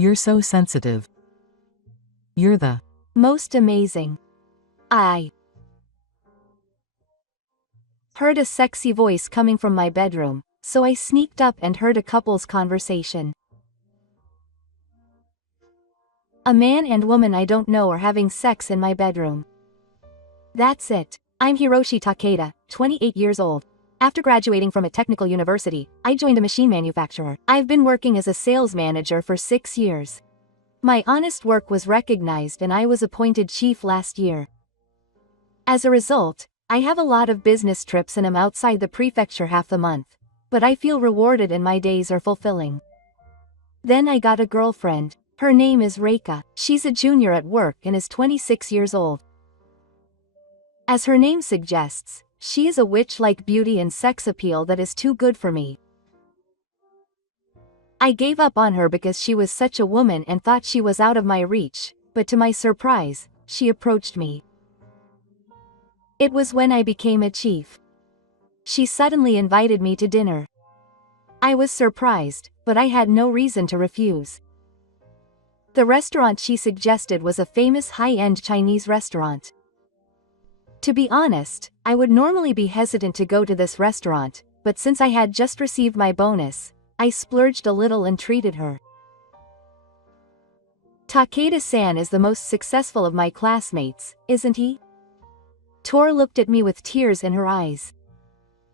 You're so sensitive. You're the most amazing. I heard a sexy voice coming from my bedroom, so I sneaked up and heard a couple's conversation. A man and woman I don't know are having sex in my bedroom. That's it. I'm Hiroshi Takeda, 28 years old. After graduating from a technical university, I joined a machine manufacturer. I've been working as a sales manager for 6 years. My honest work was recognized and I was appointed chief last year. As a result, I have a lot of business trips and am outside the prefecture half the month, but I feel rewarded and my days are fulfilling. Then I got a girlfriend. Her name is Reika. She's a junior at work and is 26 years old. As her name suggests, she is a witch-like beauty and sex appeal that is too good for me. I gave up on her because she was such a woman and thought she was out of my reach, but to my surprise, she approached me. It was when I became a chief. She suddenly invited me to dinner. I was surprised, but I had no reason to refuse. The restaurant she suggested was a famous high-end Chinese restaurant. To be honest, I would normally be hesitant to go to this restaurant, but since I had just received my bonus, I splurged a little and treated her. Takeda-san is the most successful of my classmates, isn't he? Tor looked at me with tears in her eyes.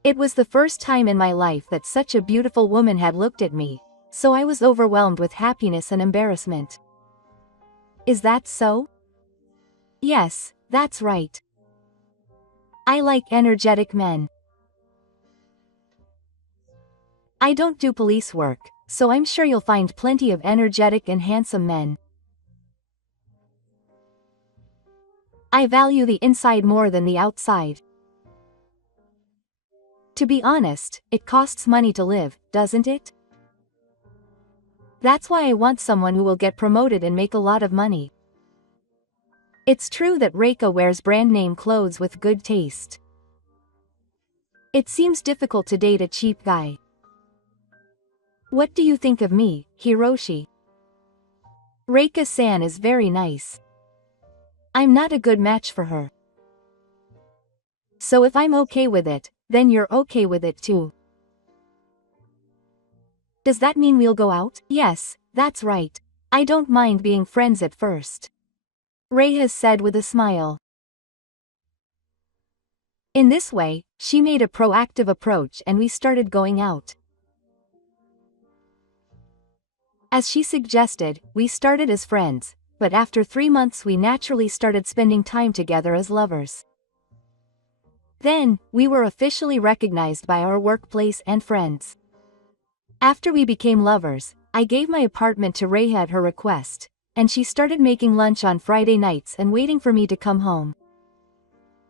It was the first time in my life that such a beautiful woman had looked at me, so I was overwhelmed with happiness and embarrassment. Is that so? Yes, that's right. I like energetic men. I don't do police work, so I'm sure you'll find plenty of energetic and handsome men. I value the inside more than the outside. To be honest, it costs money to live, doesn't it? That's why I want someone who will get promoted and make a lot of money. It's true that Reika wears brand name clothes with good taste. It seems difficult to date a cheap guy. What do you think of me, Hiroshi? Reika-san is very nice. I'm not a good match for her. So if I'm okay with it, then you're okay with it too. Does that mean we'll go out? Yes, that's right. I don't mind being friends at first. Reika said with a smile. In this way, she made a proactive approach and we started going out. As she suggested, we started as friends, but after 3 months we naturally started spending time together as lovers. Then, we were officially recognized by our workplace and friends. After we became lovers, I gave my apartment to Reika at her request, and she started making lunch on Friday nights and waiting for me to come home.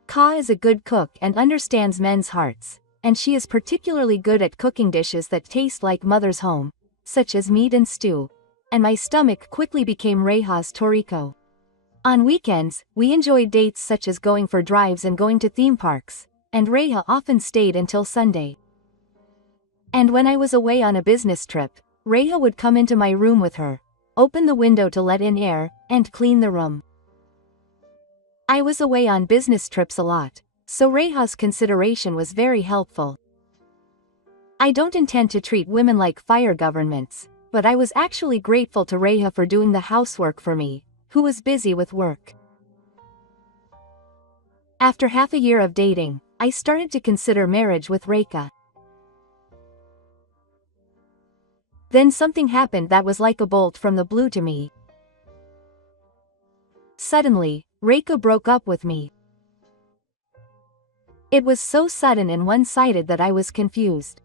Ka is a good cook and understands men's hearts, and she is particularly good at cooking dishes that taste like mother's home, such as meat and stew, and my stomach quickly became Reika's toriko. On weekends, we enjoyed dates such as going for drives and going to theme parks, and Reika often stayed until Sunday. And when I was away on a business trip, Reika would come into my room with her, open the window to let in air, and clean the room. I was away on business trips a lot, so Reika's consideration was very helpful. I don't intend to treat women like fire governments, but I was actually grateful to Reika for doing the housework for me, who was busy with work. After half a year of dating, I started to consider marriage with Reika. Then something happened that was like a bolt from the blue to me. Suddenly, Reika broke up with me. It was so sudden and one-sided that I was confused.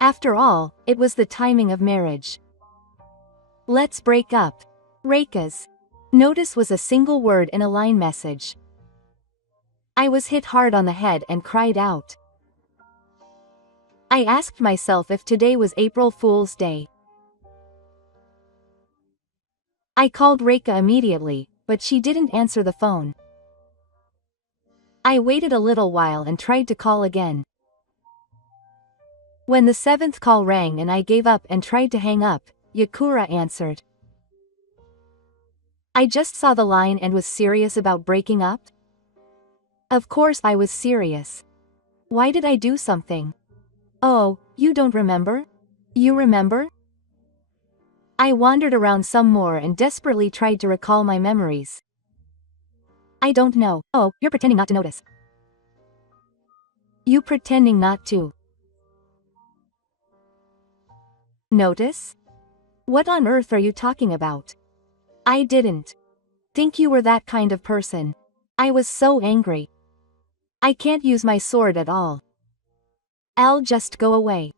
After all, it was the timing of marriage. Let's break up. Reika's notice was a single word in a line message. I was hit hard on the head and cried out. I asked myself if today was April Fool's Day. I called Reika immediately, but she didn't answer the phone. I waited a little while and tried to call again. When the seventh call rang and I gave up and tried to hang up, Yakura answered. I just saw the line and was serious about breaking up? Of course I was serious. Why did I do something? Oh, you don't remember? You remember? I wandered around some more and desperately tried to recall my memories. I don't know. Oh, you're pretending not to notice. You pretending not to notice? What on earth are you talking about? I didn't think you were that kind of person. I was so angry. I can't use my sword at all. I'll just go away.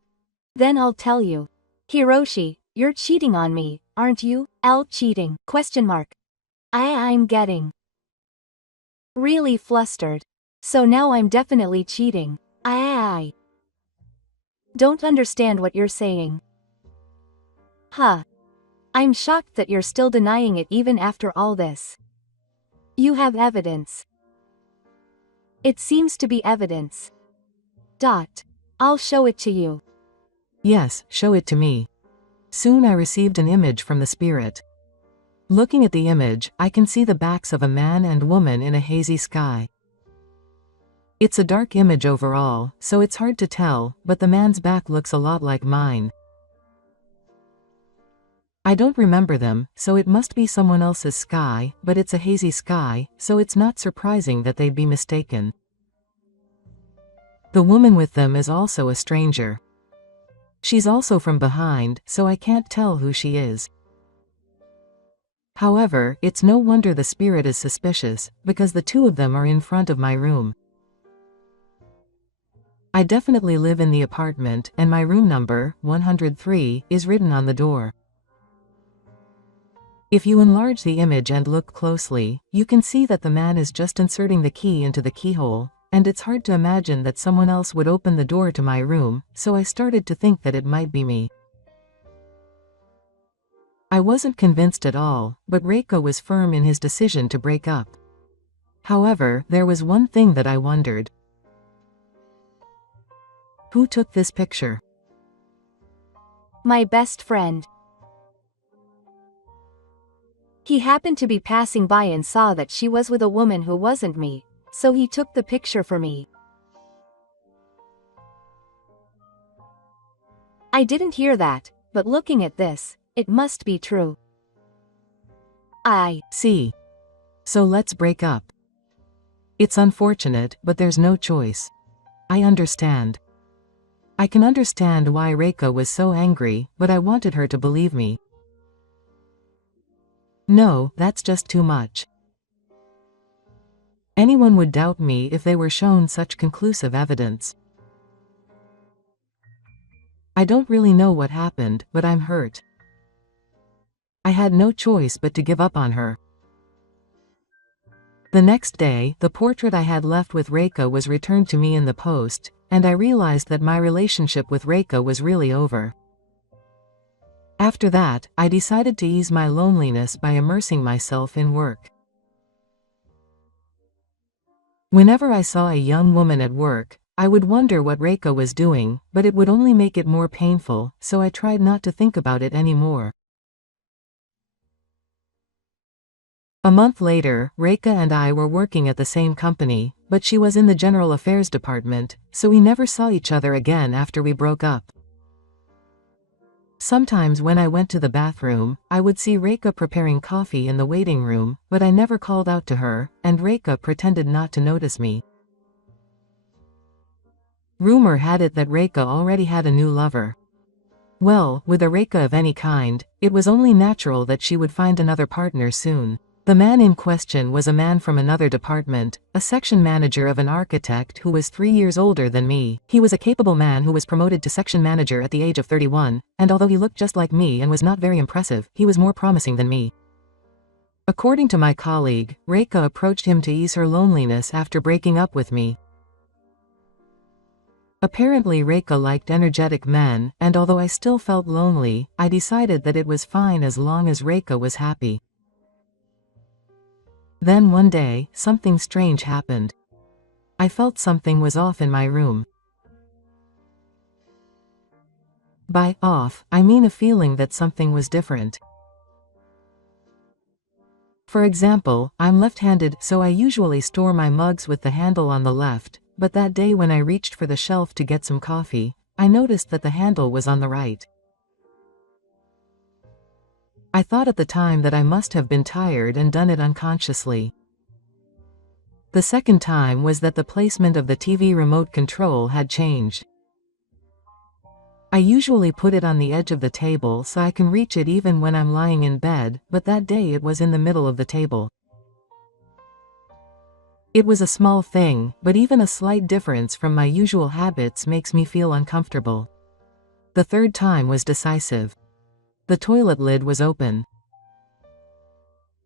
Then I'll tell you. Hiroshi, you're cheating on me, aren't you? I'll cheating? Question mark. I'm getting really flustered. So now I'm definitely cheating. I don't understand what you're saying. Huh. I'm shocked that you're still denying it even after all this. You have evidence. It seems to be evidence. I'll show it to you. Yes, show it to me. Soon I received an image from the spirit. Looking at the image, I can see the backs of a man and woman in a hazy sky. It's a dark image overall, so it's hard to tell, but the man's back looks a lot like mine. I don't remember them, so it must be someone else's sky, but it's a hazy sky, so it's not surprising that they'd be mistaken. The woman with them is also a stranger. She's also from behind, so I can't tell who she is. However, it's no wonder the spirit is suspicious, because the two of them are in front of my room. I definitely live in the apartment, and my room number, 103, is written on the door. If you enlarge the image and look closely, you can see that the man is just inserting the key into the keyhole, and it's hard to imagine that someone else would open the door to my room, so I started to think that it might be me. I wasn't convinced at all, but Reiko was firm in his decision to break up. However, there was one thing that I wondered. Who took this picture? My best friend. He happened to be passing by and saw that she was with a woman who wasn't me, so he took the picture for me. I didn't hear that, but looking at this, it must be true. I see. So let's break up. It's unfortunate, but there's no choice. I understand. I can understand why Reiko was so angry, but I wanted her to believe me. No, that's just too much. Anyone would doubt me if they were shown such conclusive evidence. I don't really know what happened, but I'm hurt. I had no choice but to give up on her. The next day, the portrait I had left with Reiko was returned to me in the post, and I realized that my relationship with Reiko was really over. After that, I decided to ease my loneliness by immersing myself in work. Whenever I saw a young woman at work, I would wonder what Reiko was doing, but it would only make it more painful, so I tried not to think about it anymore. A month later, Reika and I were working at the same company, but she was in the general affairs department, so we never saw each other again after we broke up. Sometimes when I went to the bathroom, I would see Reika preparing coffee in the waiting room, but I never called out to her, and Reika pretended not to notice me. Rumor had it that Reika already had a new lover. Well, with a Reika of any kind, it was only natural that she would find another partner soon. The man in question was a man from another department, a section manager of an architect who was 3 years older than me. He was a capable man who was promoted to section manager at the age of 31, and although he looked just like me and was not very impressive, he was more promising than me. According to my colleague, Reika approached him to ease her loneliness after breaking up with me. Apparently Reika liked energetic men, and although I still felt lonely, I decided that it was fine as long as Reika was happy. Then one day, something strange happened. I felt something was off in my room. By off, I mean a feeling that something was different. For example, I'm left-handed, so I usually store my mugs with the handle on the left, but that day when I reached for the shelf to get some coffee, I noticed that the handle was on the right. I thought at the time that I must have been tired and done it unconsciously. The second time was that the placement of the TV remote control had changed. I usually put it on the edge of the table so I can reach it even when I'm lying in bed, but that day it was in the middle of the table. It was a small thing, but even a slight difference from my usual habits makes me feel uncomfortable. The third time was decisive. The toilet lid was open.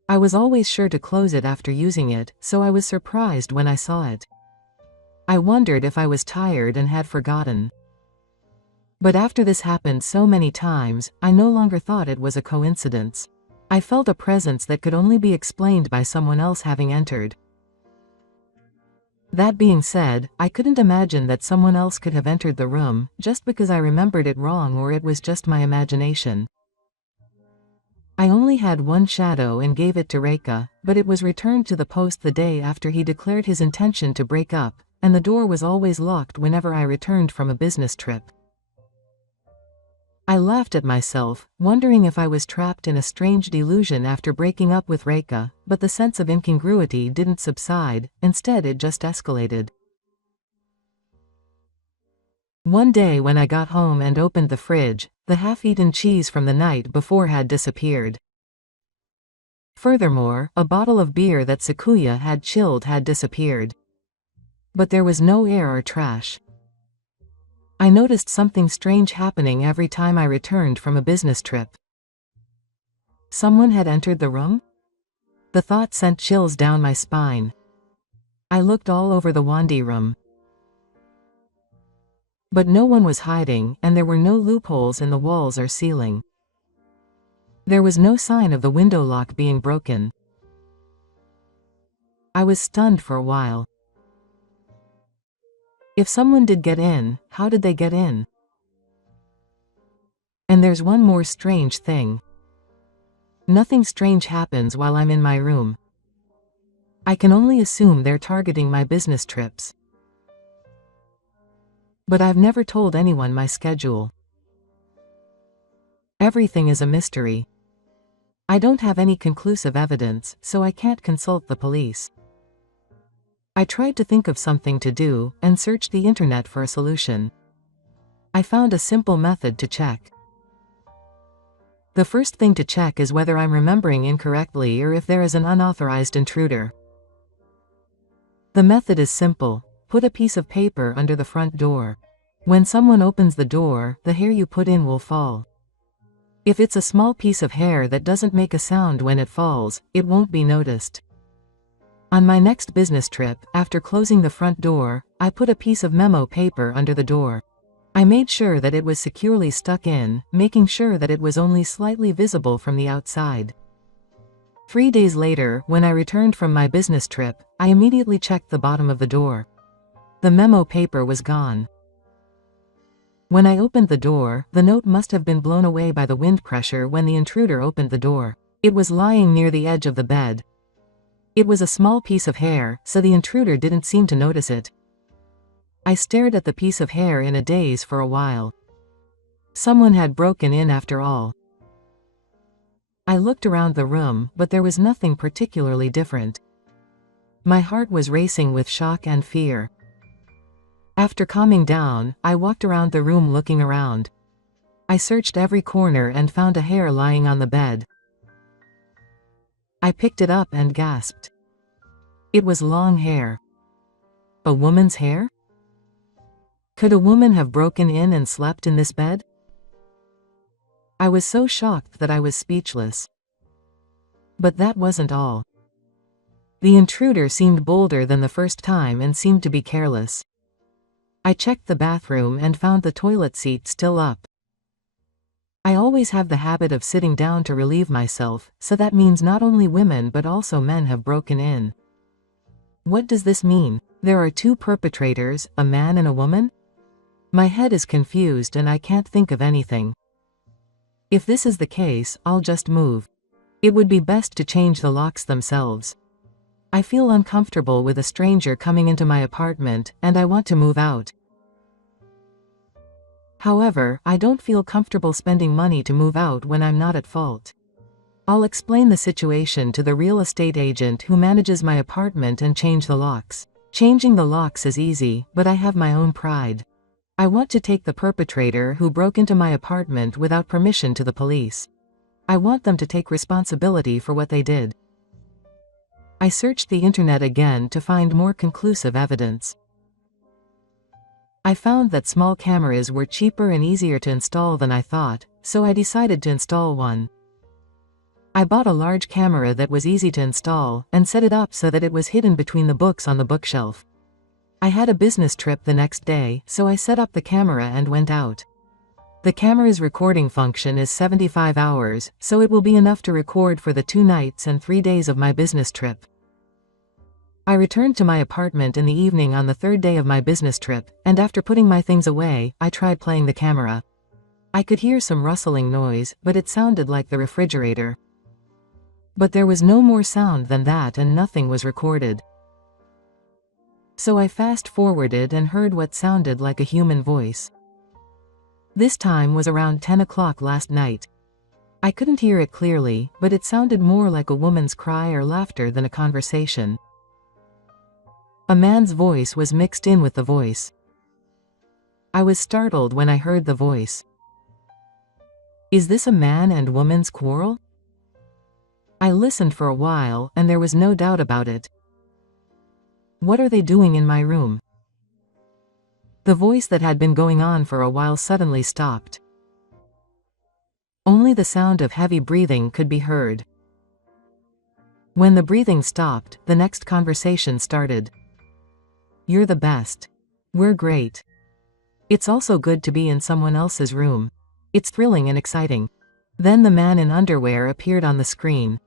I was always sure to close it after using it, so I was surprised when I saw it. I wondered if I was tired and had forgotten. But after this happened so many times, I no longer thought it was a coincidence. I felt a presence that could only be explained by someone else having entered. That being said, I couldn't imagine that someone else could have entered the room, just because I remembered it wrong or it was just my imagination. I only had one shadow and gave it to Reika, but it was returned to the post the day after he declared his intention to break up, and the door was always locked whenever I returned from a business trip. I laughed at myself, wondering if I was trapped in a strange delusion after breaking up with Reika, but the sense of incongruity didn't subside, instead it just escalated. One day when I got home and opened the fridge, the half-eaten cheese from the night before had disappeared. Furthermore, a bottle of beer that Sakuya had chilled had disappeared. But there was no air or trash. I noticed something strange happening every time I returned from a business trip. Someone had entered the room? The thought sent chills down my spine. I looked all over the Wandi room. But no one was hiding, and there were no loopholes in the walls or ceiling. There was no sign of the window lock being broken. I was stunned for a while. If someone did get in, how did they get in? And there's one more strange thing. Nothing strange happens while I'm in my room. I can only assume they're targeting my business trips. But I've never told anyone my schedule. Everything is a mystery. I don't have any conclusive evidence, so I can't consult the police. I tried to think of something to do, and searched the internet for a solution. I found a simple method to check. The first thing to check is whether I'm remembering incorrectly or if there is an unauthorized intruder. The method is simple. Put a piece of paper under the front door. When someone opens the door, the hair you put in will fall. If it's a small piece of hair that doesn't make a sound when it falls, it won't be noticed. On my next business trip, after closing the front door, I put a piece of memo paper under the door. I made sure that it was securely stuck in, making sure that it was only slightly visible from the outside. 3 days later, when I returned from my business trip, I immediately checked the bottom of the door. The memo paper was gone. When I opened the door, the note must have been blown away by the wind pressure when the intruder opened the door. It was lying near the edge of the bed. It was a small piece of hair, so the intruder didn't seem to notice it. I stared at the piece of hair in a daze for a while. Someone had broken in after all. I looked around the room, but there was nothing particularly different. My heart was racing with shock and fear. After calming down, I walked around the room looking around. I searched every corner and found a hair lying on the bed. I picked it up and gasped. It was long hair. A woman's hair? Could a woman have broken in and slept in this bed? I was so shocked that I was speechless. But that wasn't all. The intruder seemed bolder than the first time and seemed to be careless. I checked the bathroom and found the toilet seat still up. I always have the habit of sitting down to relieve myself, so that means not only women but also men have broken in. What does this mean? There are two perpetrators, a man and a woman? My head is confused and I can't think of anything. If this is the case, I'll just move. It would be best to change the locks themselves. I feel uncomfortable with a stranger coming into my apartment, and I want to move out. However, I don't feel comfortable spending money to move out when I'm not at fault. I'll explain the situation to the real estate agent who manages my apartment and change the locks. Changing the locks is easy, but I have my own pride. I want to take the perpetrator who broke into my apartment without permission to the police. I want them to take responsibility for what they did. I searched the internet again to find more conclusive evidence. I found that small cameras were cheaper and easier to install than I thought, so I decided to install one. I bought a large camera that was easy to install, and set it up so that it was hidden between the books on the bookshelf. I had a business trip the next day, so I set up the camera and went out. The camera's recording function is 75 hours, so it will be enough to record for the 2 nights and 3 days of my business trip. I returned to my apartment in the evening on the 3rd day of my business trip, and after putting my things away, I tried playing the camera. I could hear some rustling noise, but it sounded like the refrigerator. But there was no more sound than that and nothing was recorded. So I fast-forwarded and heard what sounded like a human voice. This time was around 10 o'clock last night. I couldn't hear it clearly, but it sounded more like a woman's cry or laughter than a conversation. A man's voice was mixed in with the voice. I was startled when I heard the voice. Is this a man and woman's quarrel? I listened for a while, and there was no doubt about it. What are they doing in my room? The voice that had been going on for a while suddenly stopped. Only the sound of heavy breathing could be heard. When the breathing stopped, the next conversation started. You're the best. We're great. It's also good to be in someone else's room. It's thrilling and exciting. Then the man in underwear appeared on the screen.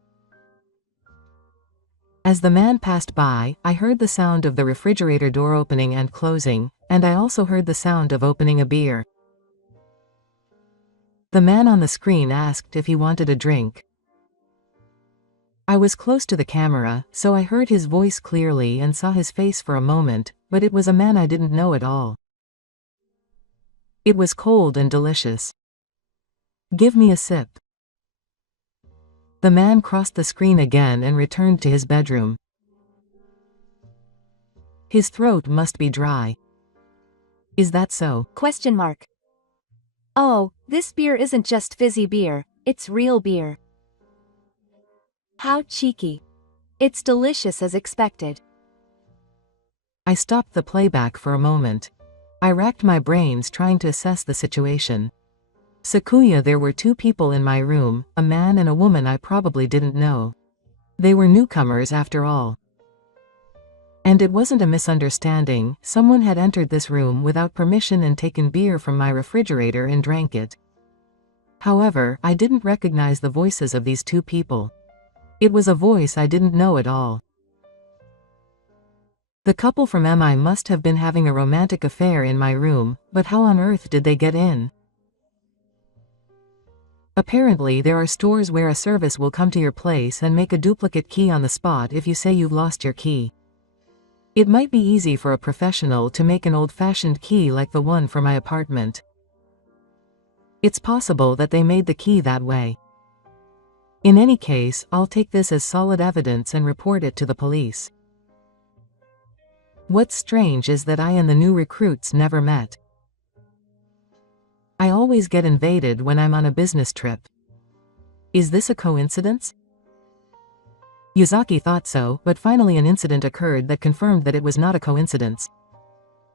As the man passed by, I heard the sound of the refrigerator door opening and closing, and I also heard the sound of opening a beer. The man on the screen asked if he wanted a drink. I was close to the camera, so I heard his voice clearly and saw his face for a moment, but it was a man I didn't know at all. It was cold and delicious. Give me a sip. The man crossed the screen again and returned to his bedroom. His throat must be dry. Is that so? Question mark. Oh, this beer isn't just fizzy beer, it's real beer. How cheeky. It's delicious as expected. I stopped the playback for a moment. I racked my brains trying to assess the situation. Sakuya, there were 2 people in my room, a man and a woman I probably didn't know. They were newcomers after all. And it wasn't a misunderstanding, someone had entered this room without permission and taken beer from my refrigerator and drank it. However, I didn't recognize the voices of these 2 people. It was a voice I didn't know at all. The couple from MI must have been having a romantic affair in my room, but how on earth did they get in? Apparently there are stores where a service will come to your place and make a duplicate key on the spot if you say you've lost your key. It might be easy for a professional to make an old-fashioned key like the one for my apartment. It's possible that they made the key that way. In any case, I'll take this as solid evidence and report it to the police. What's strange is that I and the new recruits never met. I always get invaded when I'm on a business trip. Is this a coincidence? Yazaki thought so, but finally an incident occurred that confirmed that it was not a coincidence.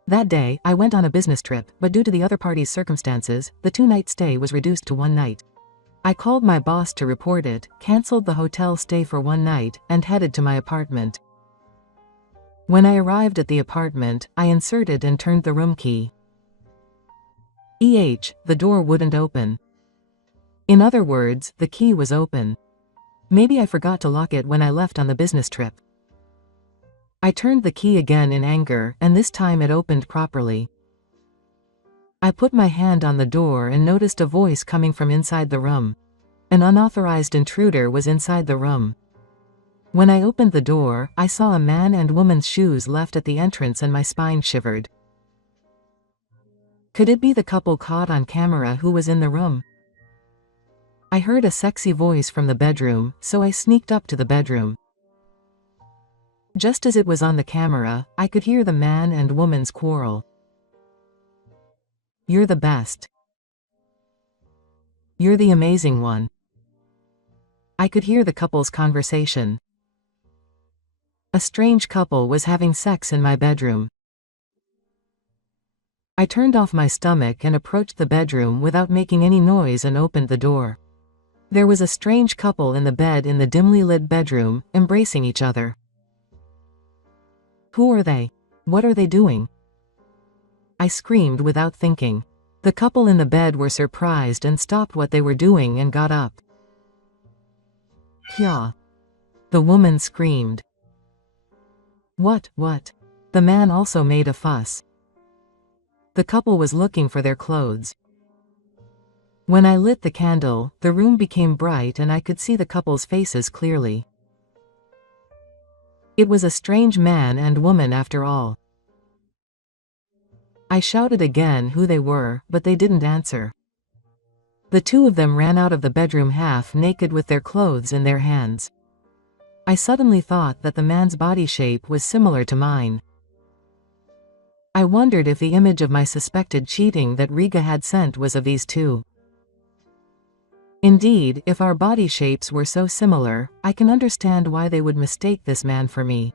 That day, I went on a business trip, but due to the other party's circumstances, the 2-night stay was reduced to 1 night. I called my boss to report it, cancelled the hotel stay for 1 night, and headed to my apartment. When I arrived at the apartment, I inserted and turned the room key. The door wouldn't open. In other words, the key was open. Maybe I forgot to lock it when I left on the business trip. I turned the key again in anger, and this time it opened properly. I put my hand on the door and noticed a voice coming from inside the room. An unauthorized intruder was inside the room. When I opened the door, I saw a man and woman's shoes left at the entrance and my spine shivered. Could it be the couple caught on camera who was in the room? I heard a sexy voice from the bedroom, so I sneaked up to the bedroom. Just as it was on the camera, I could hear the man and woman's quarrel. "You're the best. You're the amazing one." I could hear the couple's conversation. A strange couple was having sex in my bedroom. I turned off my stomach and approached the bedroom without making any noise and opened the door. There was a strange couple in the bed in the dimly lit bedroom, embracing each other. Who are they? What are they doing? I screamed without thinking. The couple in the bed were surprised and stopped what they were doing and got up. "Kya?" The woman screamed. What? The man also made a fuss. The couple was looking for their clothes. When I lit the candle, the room became bright and I could see the couple's faces clearly. It was a strange man and woman after all. I shouted again who they were, but they didn't answer. The two of them ran out of the bedroom half naked with their clothes in their hands. I suddenly thought that the man's body shape was similar to mine. I wondered if the image of my suspected cheating that Riga had sent was of these two. Indeed, if our body shapes were so similar, I can understand why they would mistake this man for me.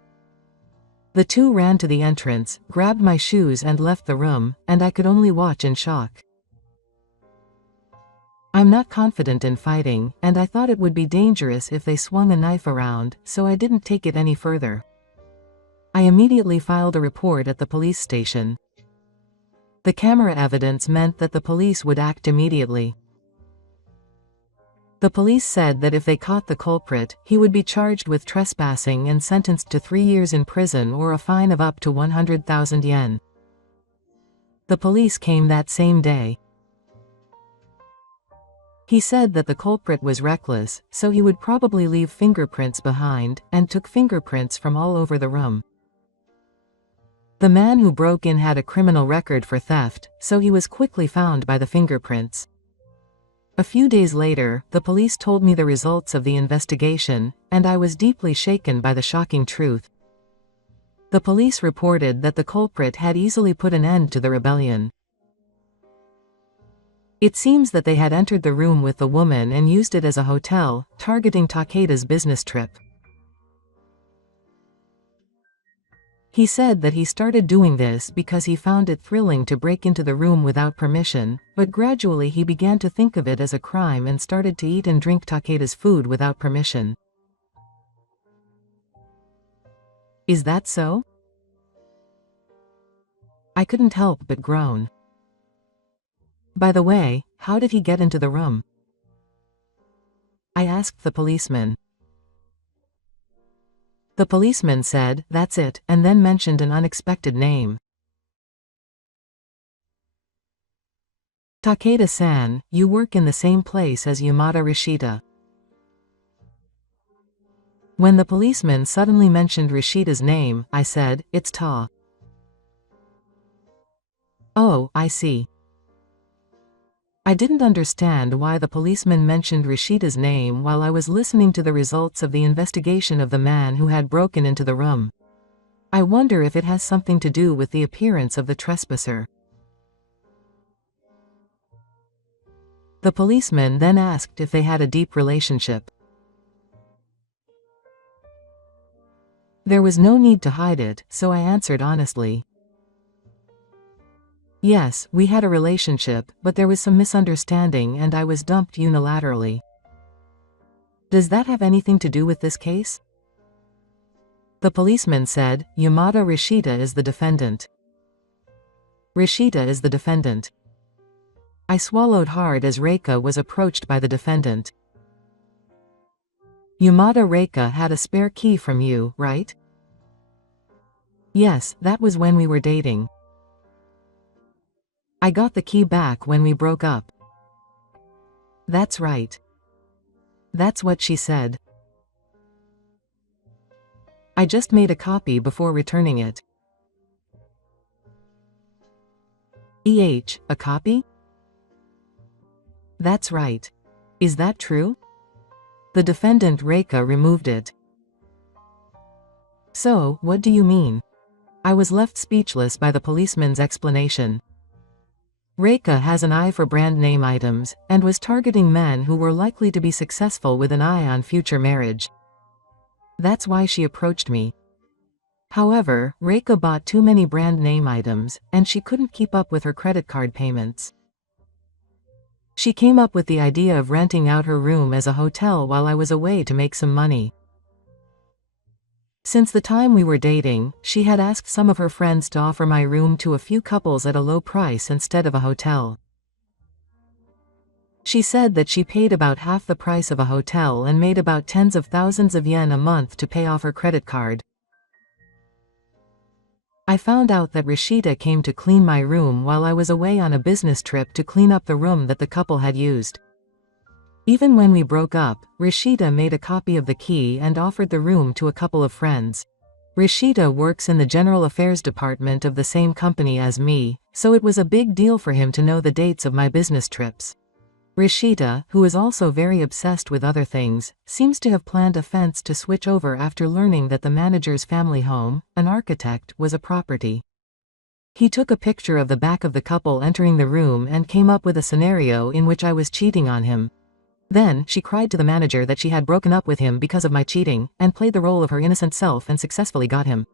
The two ran to the entrance, grabbed my shoes and left the room, and I could only watch in shock. I'm not confident in fighting, and I thought it would be dangerous if they swung a knife around, so I didn't take it any further. I immediately filed a report at the police station. The camera evidence meant that the police would act immediately. The police said that if they caught the culprit, he would be charged with trespassing and sentenced to 3 years in prison or a fine of up to 100,000 yen. The police came that same day. He said that the culprit was reckless, so he would probably leave fingerprints behind, and took fingerprints from all over the room. The man who broke in had a criminal record for theft, so he was quickly found by the fingerprints. A few days later, the police told me the results of the investigation, and I was deeply shaken by the shocking truth. The police reported that the culprit had easily put an end to the rebellion. It seems that they had entered the room with the woman and used it as a hotel, targeting Takeda's business trip. He said that he started doing this because he found it thrilling to break into the room without permission, but gradually he began to think of it as a crime and started to eat and drink Takeda's food without permission. Is that so? I couldn't help but groan. By the way, how did he get into the room? I asked the policeman. The policeman said, "That's it," and then mentioned an unexpected name. "Takeda-san, you work in the same place as Yamada Rishita." When the policeman suddenly mentioned Rishita's name, I said, "It's Ta." "Oh, I see." I didn't understand why the policeman mentioned Rishita's name while I was listening to the results of the investigation of the man who had broken into the room. I wonder if it has something to do with the appearance of the trespasser. The policeman then asked if they had a deep relationship. There was no need to hide it, so I answered honestly. Yes, we had a relationship, but there was some misunderstanding and I was dumped unilaterally. Does that have anything to do with this case? The policeman said, "Yamada Rishita is the defendant." Rishita is the defendant. I swallowed hard as Reika was approached by the defendant. Yamada Reika had a spare key from you, right? Yes, that was when we were dating. I got the key back when we broke up. That's right. That's what she said. I just made a copy before returning it. A copy? That's right. Is that true? The defendant Reika removed it. So, what do you mean? I was left speechless by the policeman's explanation. Reika has an eye for brand name items, and was targeting men who were likely to be successful with an eye on future marriage. That's why she approached me. However, Reika bought too many brand name items, and she couldn't keep up with her credit card payments. She came up with the idea of renting out her room as a hotel while I was away to make some money. Since the time we were dating, she had asked some of her friends to offer my room to a few couples at a low price instead of a hotel. She said that she paid about half the price of a hotel and made about tens of thousands of yen a month to pay off her credit card. I found out that Rashida came to clean my room while I was away on a business trip to clean up the room that the couple had used. Even when we broke up, Rashida made a copy of the key and offered the room to a couple of friends. Rashida works in the general affairs department of the same company as me, so it was a big deal for him to know the dates of my business trips. Rashida, who is also very obsessed with other things, seems to have planned a fence to switch over after learning that the manager's family home, an architect, was a property. He took a picture of the back of the couple entering the room and came up with a scenario in which I was cheating on him. Then, she cried to the manager that she had broken up with him because of my cheating, and played the role of her innocent self and successfully got him.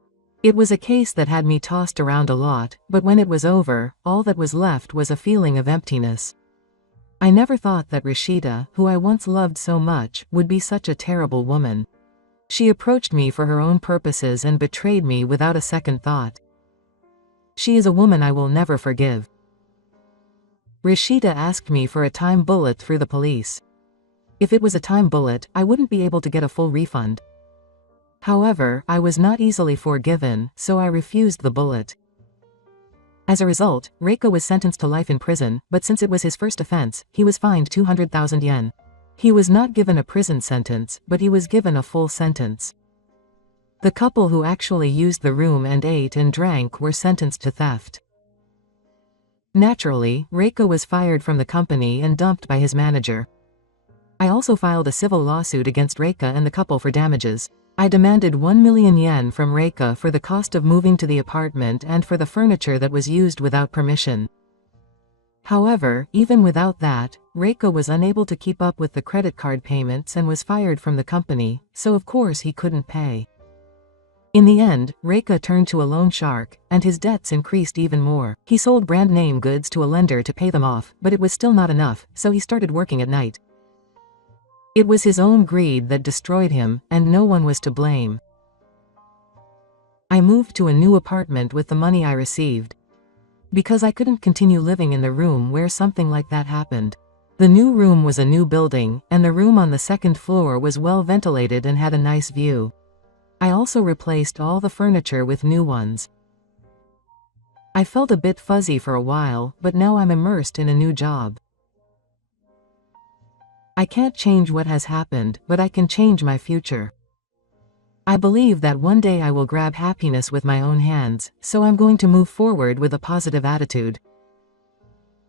It was a case that had me tossed around a lot, but when it was over, all that was left was a feeling of emptiness. I never thought that Rashida, who I once loved so much, would be such a terrible woman. She approached me for her own purposes and betrayed me without a second thought. She is a woman I will never forgive. Rashida asked me for a time bullet through the police. If it was a time bullet, I wouldn't be able to get a full refund. However, I was not easily forgiven, so I refused the bullet. As a result, Reika was sentenced to life in prison, but since it was his first offense, he was fined 200,000 yen. He was not given a prison sentence, but he was given a full sentence. The couple who actually used the room and ate and drank were sentenced to theft. Naturally, Reika was fired from the company and dumped by his manager. I also filed a civil lawsuit against Reika and the couple for damages. I demanded 1 million yen from Reika for the cost of moving to the apartment and for the furniture that was used without permission. However, even without that, Reika was unable to keep up with the credit card payments and was fired from the company, so of course he couldn't pay. In the end, Reika turned to a loan shark, and his debts increased even more. He sold brand name goods to a lender to pay them off, but it was still not enough, so he started working at night. It was his own greed that destroyed him, and no one was to blame. I moved to a new apartment with the money I received. Because I couldn't continue living in the room where something like that happened. The new room was a new building, and the room on the second floor was well ventilated and had a nice view. I also replaced all the furniture with new ones. I felt a bit fuzzy for a while, but now I'm immersed in a new job. I can't change what has happened, but I can change my future. I believe that one day I will grab happiness with my own hands, so I'm going to move forward with a positive attitude.